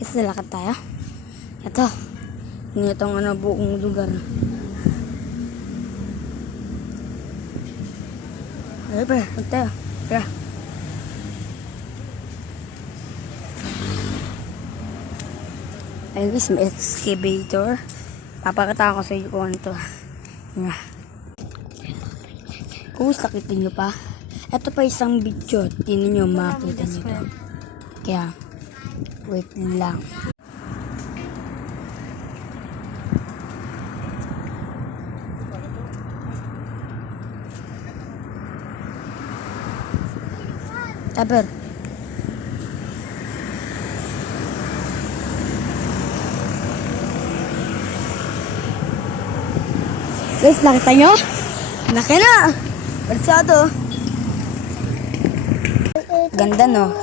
Isa lakad tayo. Ito. Itong buong lugar. Ay, pre. Huwag tayo. Tara. Ayun guys, may excavator. Papakita ko sa iyo kung ano to. Kung sakitin nyo pa. Ito pa isang video. Tingnan nyo, makita nyo to. Kaya, wait lang. Aber. Guys, nakita nyo? Laki na! Balsado. Ganda no?